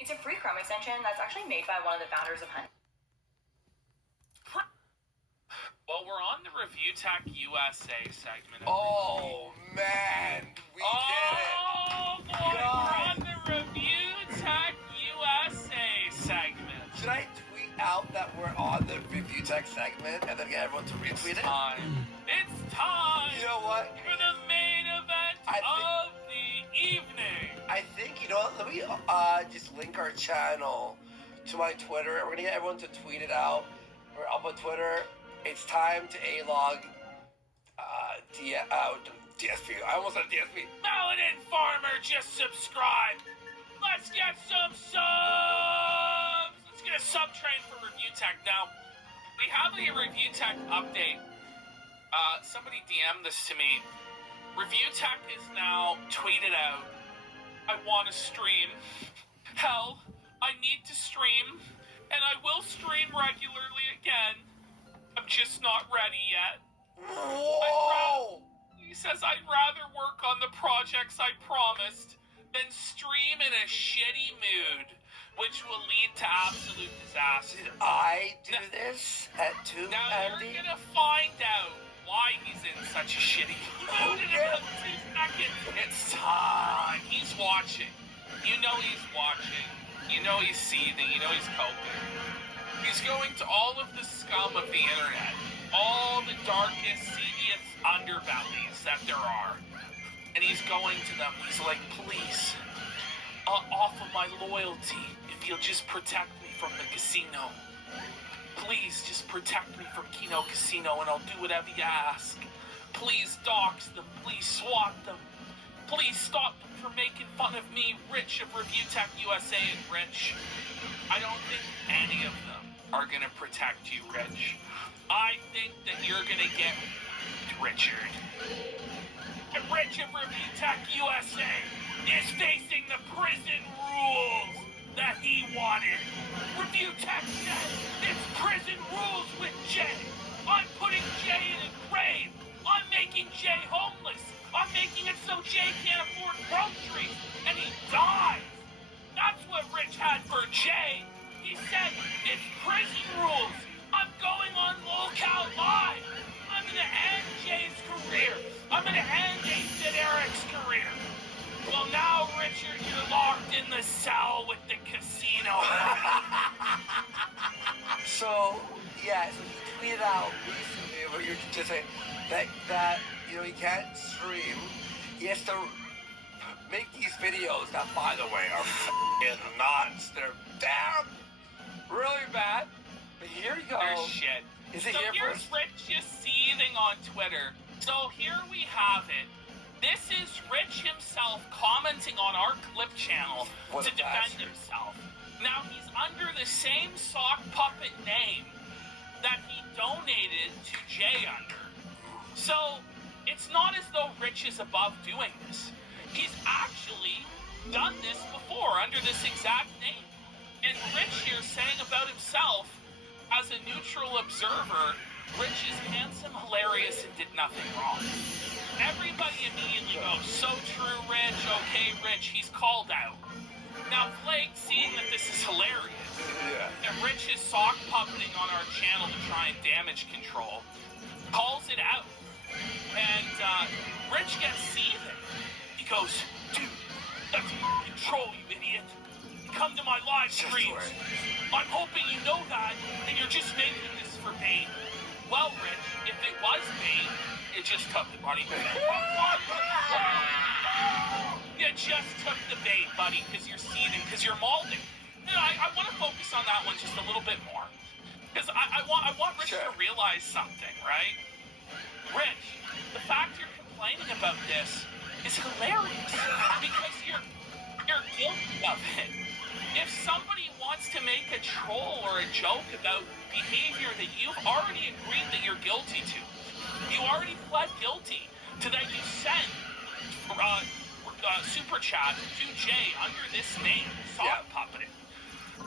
It's a free Chrome extension that's actually made by one of the founders of Honey. Well, we're on the Review Tech USA segment. Oh, man. We did it. Oh, boy. God. We're on the Review Tech USA segment. Should I tweet out that we're on the Review Tech segment and then get everyone to retweet it? It's time. You know what? For the main event of the evening. I think, you know what? Let me just link our channel to my Twitter. We're going to get everyone to tweet it out. We're up on Twitter. It's time to A-log DSP. I almost said DSP. Paladin Farmer, just subscribe. Let's get some subs. Let's get a sub train for Review Tech. Now, we have a Review Tech update. Somebody DM'd this to me. Review Tech is now tweeted out. I want to stream. Hell, I need to stream. And I will stream regularly again. I'm just not ready yet. Whoa! He says, I'd rather work on the projects I promised than stream in a shitty mood, which will lead to absolute disaster. Did I do this at 2, Now Andy? you're gonna find out why he's in such a shitty mood in about 2 seconds. It's time. He's watching. You know he's watching. You know he's seething. You know he's coping. He's going to all of the scum of the internet, all the darkest, seediest underbellies that there are, and he's going to them. He's like, please, offer my loyalty if you'll just protect me from the casino. Please just protect me from Kino Casino and I'll do whatever you ask. Please dox them. Please swat them. Please stop them from making fun of me, Rich of Review Tech USA and Rich. I don't think any of them are going to protect you, Rich. I think that you're going to get Richard. And Rich of Review Tech USA is facing the prison rules that he wanted. Review Tech says it's prison rules with Jay. I'm putting Jay in a grave. I'm making Jay homeless. I'm making it so Jay can't afford groceries and he dies. That's what Rich had for Jay. He said, it's prison rules. I'm going on Lolcow Live. I'm going to end Jay's career. I'm going to end Ace and Eric's career. Well, now, Richard, you're locked in the cell with the casino. So he tweeted out recently where you're just saying that you know, he can't stream. He has to make these videos that, by the way, are f***ing nuts. They're damn really bad. But here you go. There's shit. Is it so here here's first? Rich just seething on Twitter. So here we have it. This is Rich himself commenting on our clip channel What to a defend bastard. himself. Now he's under the same sock puppet name that he donated to Jay under. So it's not as though Rich is above doing this. He's actually done this before under this exact name. And Rich here saying about himself, as a neutral observer, Rich is handsome, hilarious, and did nothing wrong. Everybody immediately goes, so true, Rich, okay, Rich, he's called out. Now, Flake, seeing that this is hilarious, and Rich is sock puppeting on our channel to try and damage control, calls it out. And Rich gets seething. He goes, dude, that's control, you idiot. Come to my live streams. I'm hoping you know that, and you're just making this for bait. Well, Rich, if it was bait, you just took it, buddy. You just took the bait, buddy, because you're seething, because you're malding. And I want to focus on that one just a little bit more. Because I want Rich to realize something, right? Rich, the fact you're complaining about this is hilarious because you're guilty of it. If somebody wants to make a troll or a joke about behavior that you've already agreed that you're guilty to, you already pled guilty to that you sent super chat to Jay under this name, sock puppeting.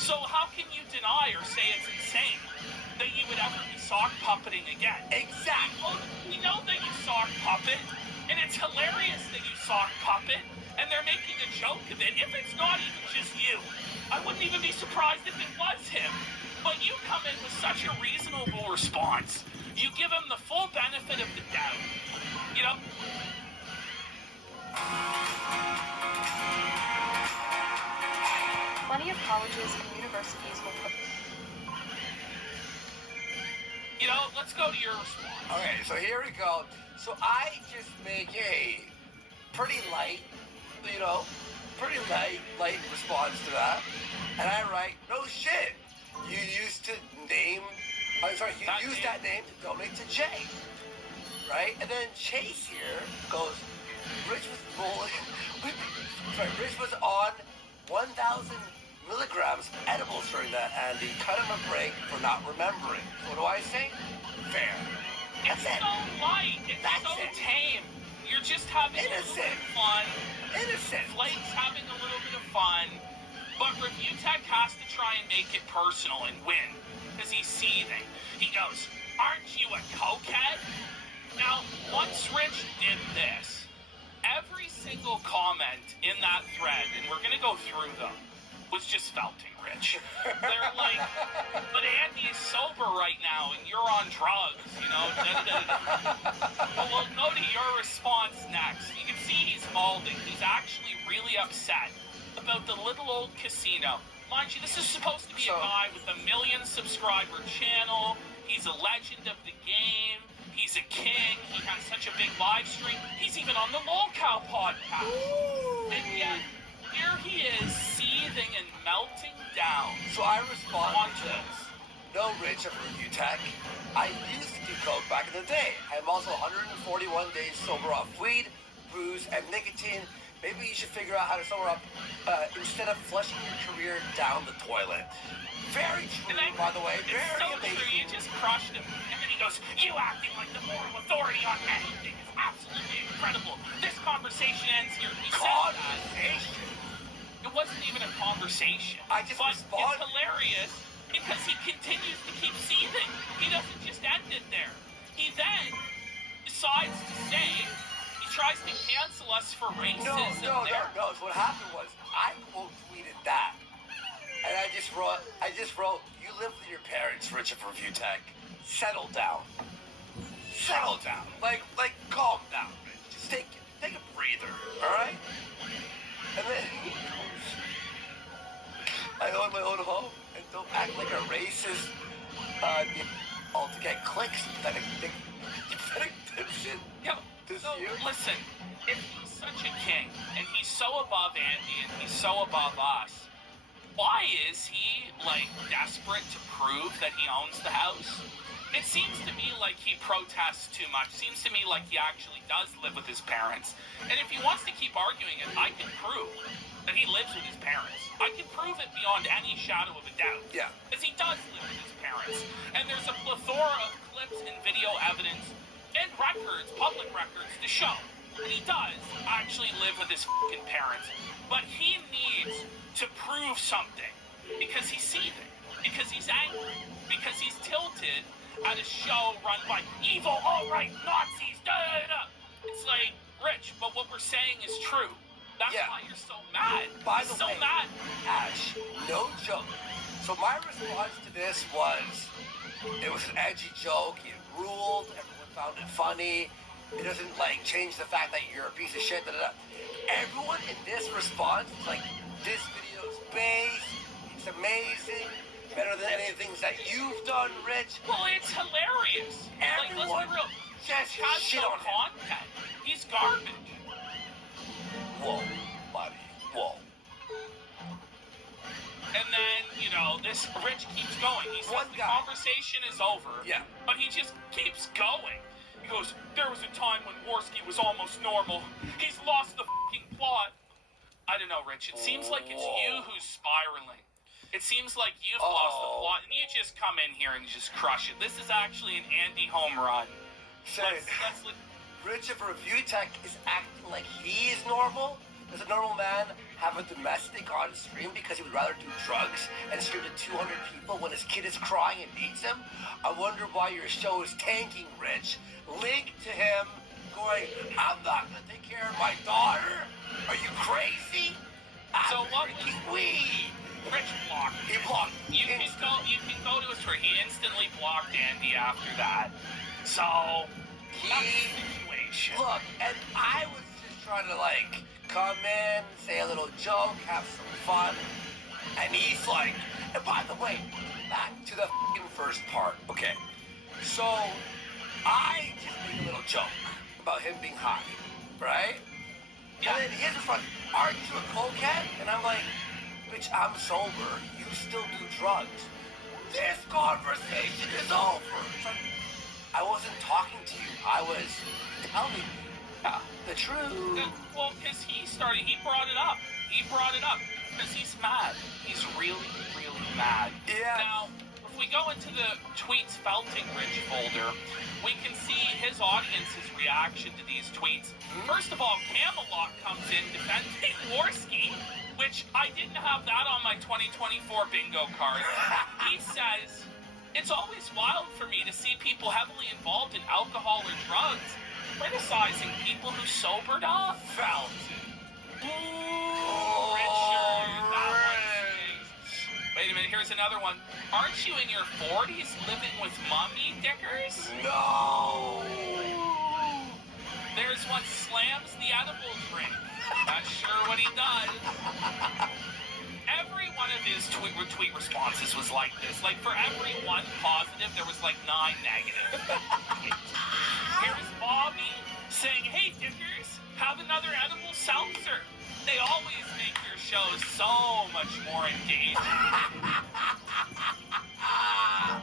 So how can you deny or say it's insane that you would ever be sock puppeting again? Exactly. We know that you sock puppet, and it's hilarious that you sock puppet, and they're making a joke of it. If it's not even just you, I wouldn't even be surprised if it was him. But you come in with such a reasonable response. You give him the full benefit of the doubt. You know? Plenty of colleges and universities will put. You know, let's go to your response. Okay, so here we go. So I just make a pretty light response to that. And I write, no shit. You used to name, you used that name to donate to Jay. Right? And then Chase here goes, Rich was on 1,000 milligrams of edibles during that, and he cut him a break for not remembering. What do I say? Fair. It's so light. It's so tame. You're just having a little bit of fun. Innocent. Flake's having a little bit of fun. But Review Tech has to try and make it personal and win. Because he's seething. He goes, aren't you a cokehead? Now, once Rich did this, every single comment in that thread, and we're going to go through them, was just felting Rich. They're like, but Andy is sober right now and you're on drugs, you know? Well, we'll go to your response next. You can see he's molding. He's actually really upset about the little old casino. Mind you, this is supposed to be a guy with a 1 million subscriber channel. He's a legend of the game. He's a king. He has such a big live stream. He's even on the Lolcow podcast. Ooh. And yet, here he is, seething and melting down. So I respond to this. No, Rich of Review Tech. I used to do coke back in the day. I'm also 141 days sober off weed, booze, and nicotine. Maybe you should figure out how to sober up instead of flushing your career down the toilet. Very true, by the way. Very amazing. True. You just crushed him. And then he goes, you acting like the moral authority on anything is absolutely incredible. This conversation ends here. He Conversation? It wasn't even a conversation. I just responded. It's hilarious because he continues to keep seething. He doesn't just end it there. He then decides to say he tries to cancel us for racism. No. So what happened was I quote tweeted that. And I just wrote, you live with your parents, Rich of Review Tech. Settle down. Settle down. Like, calm down. Just take a breather, all right? And then I own my own home and don't act like a racist to get clicks. Pathetic dipshit. Yeah, so listen, if he's such a king and he's so above Andy and he's so above us, why is he, desperate to prove that he owns the house? It seems to me like he protests too much. Seems to me like he actually does live with his parents. And if he wants to keep arguing it, I can prove that he lives with his parents. I can prove it beyond any shadow of a doubt. Yeah. Because he does live with his parents. And there's a plethora of clips and video evidence and records, public records, to show that he does actually live with his fucking parents. But he needs to prove something because he's seething, because he's angry, because he's tilted at a show run by evil, alt-right Nazis. It's like, Rich, but what we're saying is true. That's why you're so mad. By the way, mad. Ash, no joke. So my response to this was, it was an edgy joke. It ruled. Everyone found it funny. It doesn't change the fact that you're a piece of shit. Everyone in this response is like, this video's based. It's amazing. Better than any of the things that you've done, Rich. Well, it's hilarious. Everyone let's be real. just Has shit no on him. content. He's garbage. Whoa, buddy. Whoa. And then, this Rich keeps going. He says the conversation is over. Yeah. But he just keeps going. He goes, there was a time when Worski was almost normal. He's lost the fucking plot. I don't know, Rich. It seems like it's you who's spiraling. It seems like you've lost the plot, and you just come in here and just crush it. This is actually an Andy home run. Rich of Review Tech is acting like he is normal. Does a normal man have a domestic on stream because he would rather do drugs and stream to 200 people when his kid is crying and needs him? I wonder why your show is tanking, Rich. Link to him going, I'm not going to take care of my daughter? Are you crazy? I'm So what drinking weed. Rich blocked. He blocked. You can go to his Twitter. He instantly blocked Andy after that. So that's the situation. Look, and I was just trying to like come in, say a little joke, have some fun, and he's like, and by the way, back to the first part, okay? So I just made a little joke about him being high, right? Yeah. And then he has this one, aren't you a cokehead? And I'm like, bitch, I'm sober. You still do drugs. This conversation is over. It's like, I wasn't talking to you. I was telling you the truth. Well, because he brought it up. He brought it up because he's mad. He's really, really mad. Yeah. Now, if we go into the tweets felting Rich folder, we can see his audience's reaction to these tweets. First of all, Camelot comes in defending Worski, which I didn't have that on my 2024 bingo card. He says, it's always wild for me to see people heavily involved in alcohol or drugs criticizing people who sobered up. Felt. Ooh, Richard, that one stings. Wait a minute, here's another one. Aren't you in your 40s living with mommy dickers? No. There's one slams the edible drink. Not sure what he does. Every one of his tweet responses was like this. Like, for every one positive, there was like 9 negative. Here's Bobby saying, hey, dickers, have another edible seltzer. They always make your shows so much more engaging.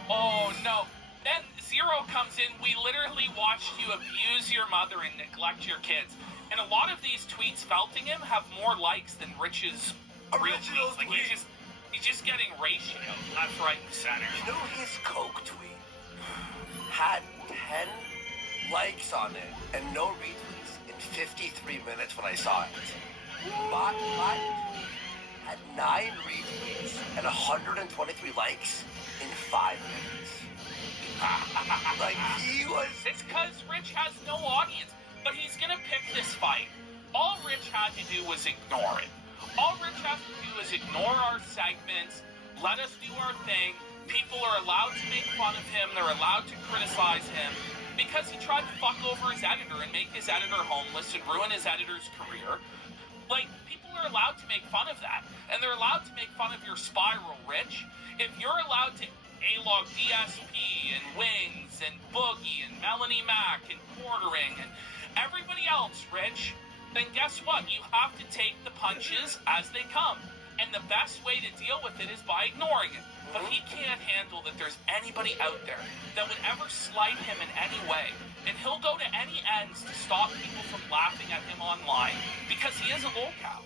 Oh, no. Then Zero comes in. We literally watched you abuse your mother and neglect your kids. And a lot of these tweets felting him have more likes than Rich's real tweets. Like, he's just getting ratio left, right, and center. You know his Coke tweet had 10 likes on it and no retweets in 53 minutes when I saw it. My tweet had 9 retweets and 123 likes in 5 minutes. Like, he was... It's because Rich has no audience, but he's gonna pick this fight. All Rich had to do was ignore it. All Rich has to do is ignore our segments, let us do our thing. People are allowed to make fun of him, they're allowed to criticize him, because he tried to fuck over his editor and make his editor homeless and ruin his editor's career. Like, people are allowed to make fun of that, and they're allowed to make fun of your spiral, Rich. If you're allowed to A-log DSP and Wings and Boogie and Melanie Mac and Quartering and everybody else, Rich, then guess what? You have to take the punches as they come. And the best way to deal with it is by ignoring it. But he can't handle that there's anybody out there that would ever slight him in any way. And he'll go to any ends to stop people from laughing at him online because he is a lolcow.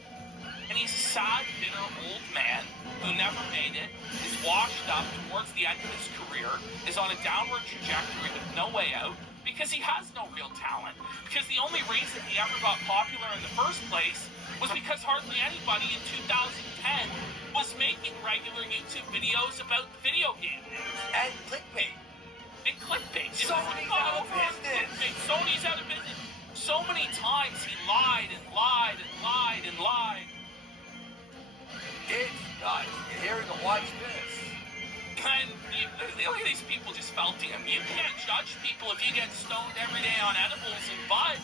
And he's a sad, bitter old man who never made it, is washed up towards the end of his career, is on a downward trajectory with no way out, because he has no real talent. Because the only reason he ever got popular in the first place was because hardly anybody in 2010 was making regular YouTube videos about video game news. And clickbait. And clickbait. Sony's out of business. Sony's out of business. So many times he lied and lied and lied and lied. It's nuts. You're hearing to watch this. And look at these people just felting him. You can't judge people if you get stoned every day on edibles and bud.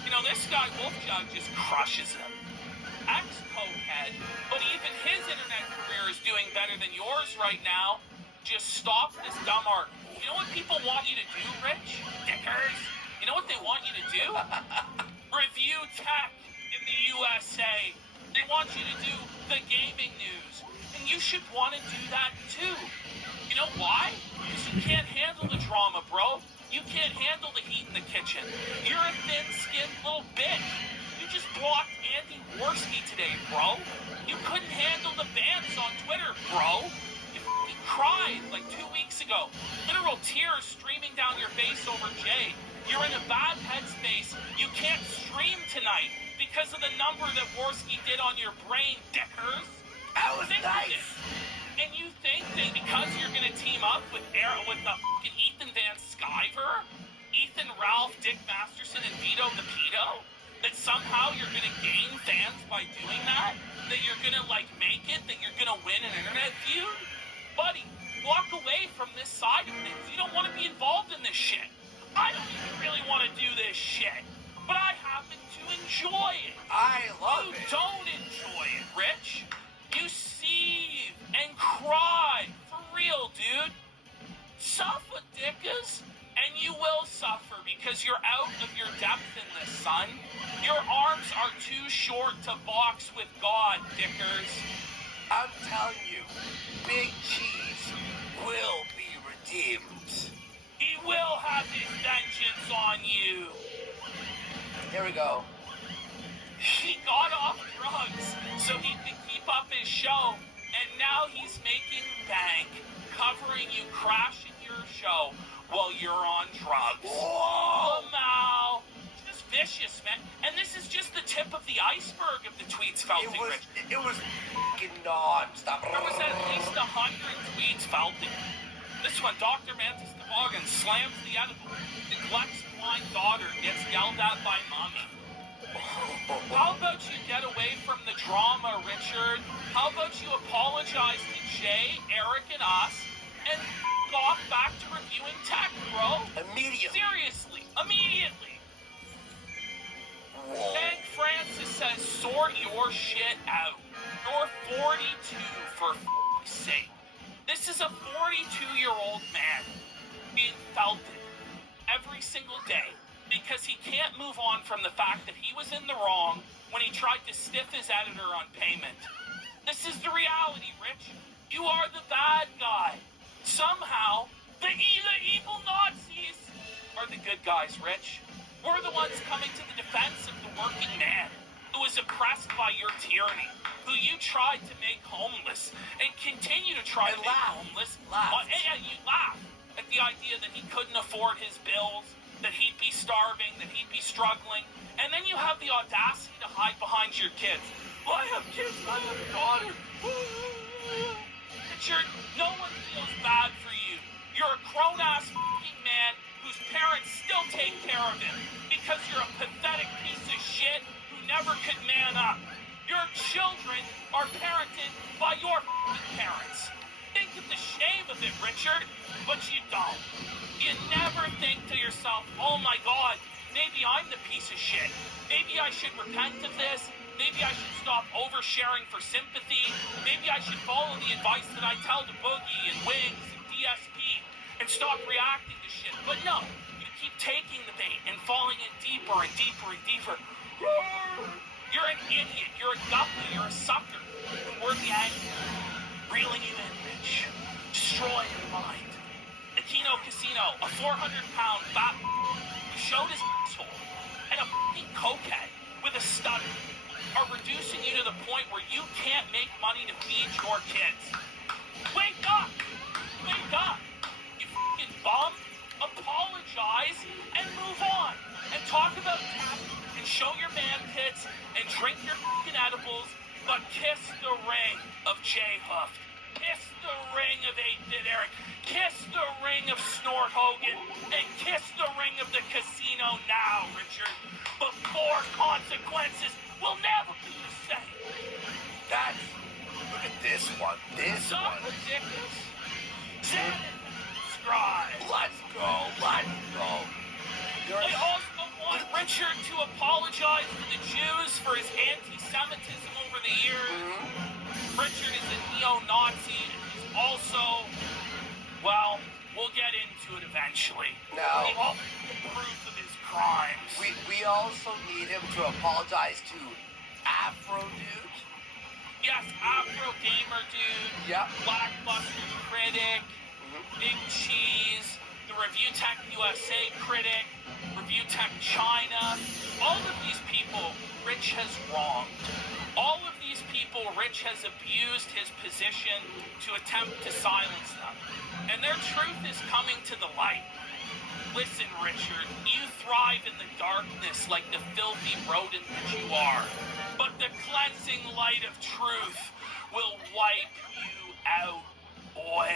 You know, this guy, Wolf Jug, just crushes him. Ex-cokehead, but even his internet career is doing better than yours right now. Just stop this dumb art. You know what people want you to do, Rich? Dickers? You know what they want you to do? Review tech in the USA. They want you to do the gaming news. And you should want to do that too. You know why? Because you can't handle the drama, bro. You can't handle the heat in the kitchen. You're a thin-skinned little bitch. You just blocked Andy Worski today, bro. You couldn't handle the bans on Twitter, bro. You fucking cried like 2 weeks ago. Literal tears streaming down your face over Jay. You're in a bad headspace. You can't stream tonight because of the number that Worski did on your brain, dickers. That was nice. And you think that because you're going to team up with the fucking Ethan Van Sciver, Ethan, Ralph, Dick Masterson, and Vito the Pedo, that somehow you're gonna gain fans by doing that? That you're gonna, like, make it? That you're gonna win an internet feud? Buddy, walk away from this side of things. You don't want to be involved in this shit. I don't even really want to do this shit. But I happen to enjoy it. I love You it. don't enjoy it, Rich. You seethe and cry. For real, dude. Suffer, dickas. And you will suffer because you're out of your depth in this, son. Your arms are too short to box with God, dickers. I'm telling you, Big Cheese will be redeemed. He will have his vengeance on you. Here we go. He got off drugs so he could keep up his show, and now he's making bank, covering you crashing your show while you're on drugs. Whoa! Lamau. Just vicious, man. And this is just the tip of the iceberg of the tweets felting, Rich. It was fucking non-stop. There was at least 100 tweets felting. This one, Dr. Mantis Toboggan slams the edible, neglects blind daughter, gets yelled at by mommy. How about you get away from the drama, Richard? How about you apologize to Jay, Eric, and us, and off back to reviewing tech, bro? Immediately. Seriously, immediately. Whoa. Meg Francis says, sort your shit out. You're 42, for f***'s sake. This is a 42-year-old man being felted every single day because he can't move on from the fact that he was in the wrong when he tried to stiff his editor on payment. This is the reality, Rich. You are the bad guy. Somehow, the evil Nazis are the good guys, Rich. We're the ones coming to the defense of the working man who is oppressed by your tyranny, who you tried to make homeless and continue to try to make homeless. And you laugh at the idea that he couldn't afford his bills, that he'd be starving, that he'd be struggling, and then you have the audacity to hide behind your kids. Well, I have kids, I have a daughter. Richard, no one feels bad for you. You're a grown-ass fucking man whose parents still take care of him because you're a pathetic piece of shit who never could man up. Your children are parented by your fucking parents. Think of the shame of it, Richard, but you don't. You never think to yourself, oh my God, maybe I'm the piece of shit. Maybe I should repent of this. Maybe I should stop oversharing for sympathy. Maybe I should follow the advice that I tell to Boogie and Wings and DSP and stop reacting to shit. But no, you keep taking the bait and falling in deeper and deeper and deeper. You're an idiot. You're a guppy. You're a sucker. And we're the angry. Reeling you in, Rich. Destroying your mind. The Kino Casino, a 400-pound fat who showed his asshole, and a fucking cokehead with a stutter are reducing you to the point where you can't make money to feed your kids. Wake up! Wake up! You fucking bum! Apologize and move on. And talk about tap and show your man pits and drink your fucking edibles, but kiss the ring of J Hoof. Kiss the ring of 8-Bit Eric. Kiss the ring of Snort Hogan. And kiss the ring of the casino now, Richard. Before consequences will never be the same. Look at this one. This Stop one. ridiculous. Subscribe. Let's go. Let's go. I also want Richard to apologize to the Jews for his anti-Semitism over the years. Richard is a neo-Nazi, and he's also, well, we'll get into it eventually. No. The proof of his crimes. We also need him to apologize to Afro Dude. Yes, Afro Gamer Dude. Yep. Blackbuster Critic. Big Cheese. The Review Tech USA Critic. Review Tech China. All of these people, Rich has wronged. All of these people, Rich has abused his position to attempt to silence them. And their truth is coming to the light. Listen, Richard, you thrive in the darkness like the filthy rodent that you are. But the cleansing light of truth will wipe you out, boy.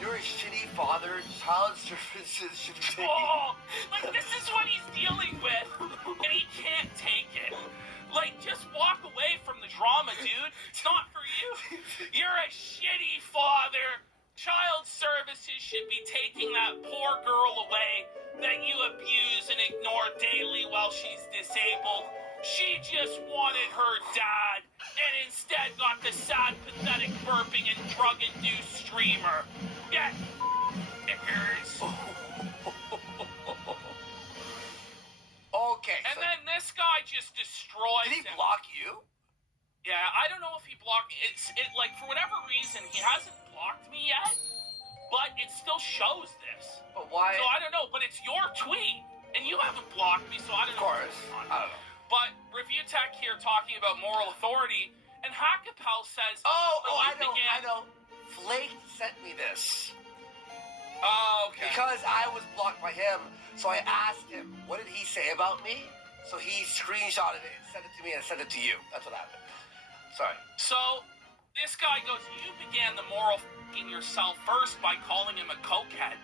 You're a shitty father. Child services should be taken. Oh, like this is what he's dealing with, and he can't take it. that poor girl away that you abuse and ignore daily while she's disabled. She just wanted her dad, and instead got the sad, pathetic burping and drug-induced streamer. Get stickers. Okay. And So then this guy just destroys did he him. block you? Yeah, I don't know if he blocked me. Like, for whatever reason, he hasn't blocked me yet, but it still shows this. But why? So I don't know, but it's your tweet, and you haven't blocked me, so I don't Of know. course. I don't know. But Review Tech here talking about moral authority, and Hackapel says, I began- know. Flake sent me this. Oh, okay. Because I was blocked by him, so I asked him, what did he say about me? So he screenshotted it and sent it to me and sent it to you. That's what happened. Sorry. So this guy goes, you began the moral f***ing yourself first by calling him a cokehead.